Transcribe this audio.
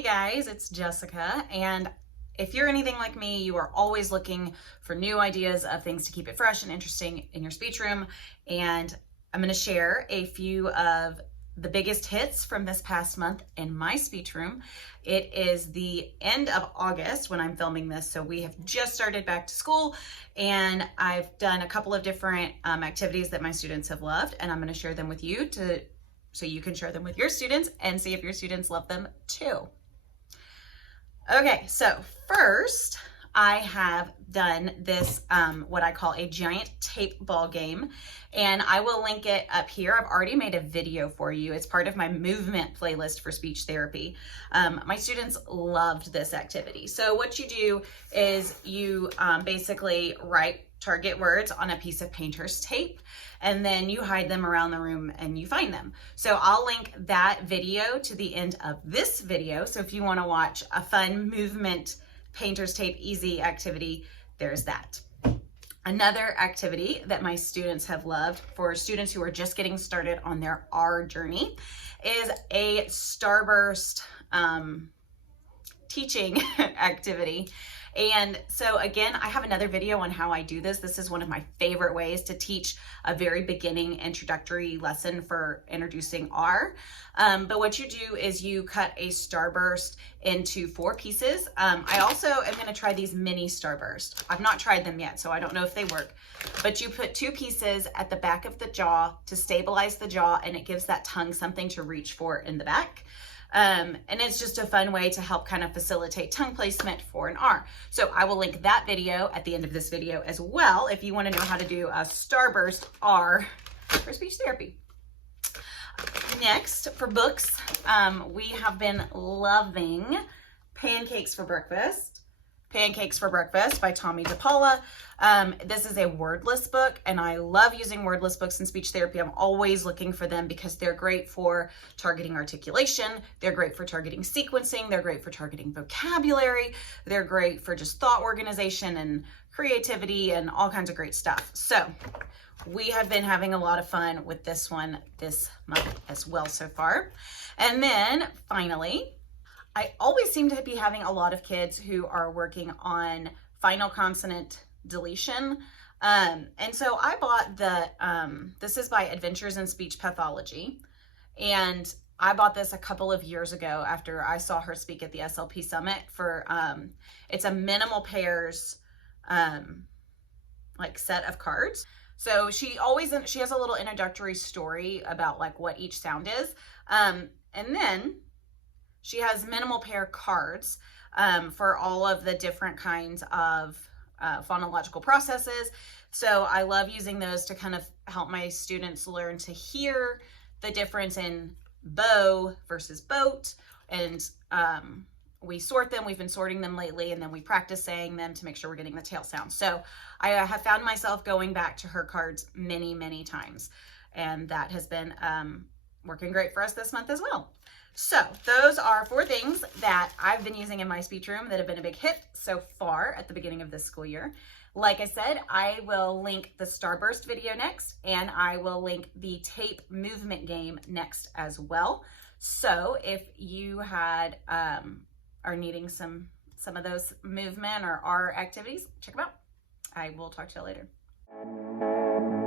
Hey guys, it's Jessica, and if you're anything like me, you are always looking for new ideas of things to keep it fresh and interesting in your speech room, and I'm going to share a few of the biggest hits from this past month in my speech room. It is the end of August when I'm filming this, so we have just started back to school, and I've done a couple of different activities that my students have loved, and I'm going to share them with you so you can share them with your students and see if your students love them too. Okay, so first I have done this, what I call a giant tape ball game, and I will link it up here. I've already made a video for you. It's part of my movement playlist for speech therapy. My students loved this activity. So what you do is you basically write target words on a piece of painter's tape, and then you hide them around the room and you find them. So I'll link that video to the end of this video. So if you want to watch a fun movement painter's tape easy activity, there's that. Another activity that my students have loved for students who are just getting started on their R journey is a Starburst teaching activity. And so again, I have another video on how I do this. This is one of my favorite ways to teach a very beginning introductory lesson for introducing R. But what you do is you cut a Starburst into 4 pieces. I also am going to try these mini Starburst. I've not tried them yet, so I don't know if they work. But you put 2 pieces at the back of the jaw to stabilize the jaw, and it gives that tongue something to reach for in the back. And it's just a fun way to help kind of facilitate tongue placement for an R. So I will link that video at the end of this video as well if you want to know how to do a Starburst R for speech therapy. Next, for books, we have been loving Pancakes for Breakfast. Pancakes for Breakfast by Tomie dePaola. This is a wordless book, and I love using wordless books in speech therapy. I'm always looking for them because they're great for targeting articulation. They're great for targeting sequencing. They're great for targeting vocabulary. They're great for just thought organization and creativity and all kinds of great stuff. So we have been having a lot of fun with this one this month as well so far. And then finally, I always seem to be having a lot of kids who are working on final consonant deletion. And so I bought this is by Adventures in Speech Pathology. And I bought this a couple of years ago after I saw her speak at the SLP Summit for, it's a minimal pairs, like set of cards. So she has a little introductory story about like what each sound is. And then she has minimal pair cards for all of the different kinds of phonological processes. So I love using those to kind of help my students learn to hear the difference in bow versus boat. And we sort them. We've been sorting them lately, and then we practice saying them to make sure we're getting the tail sound. So I have found myself going back to her cards many, many times. And that has been working great for us this month as well. So those are 4 things that I've been using in my speech room that have been a big hit so far at the beginning of this school year. Like I said, I will link the Starburst video next, and I will link the tape movement game next as well. So if you are needing some of those movement or R activities, check them out. I will talk to you later.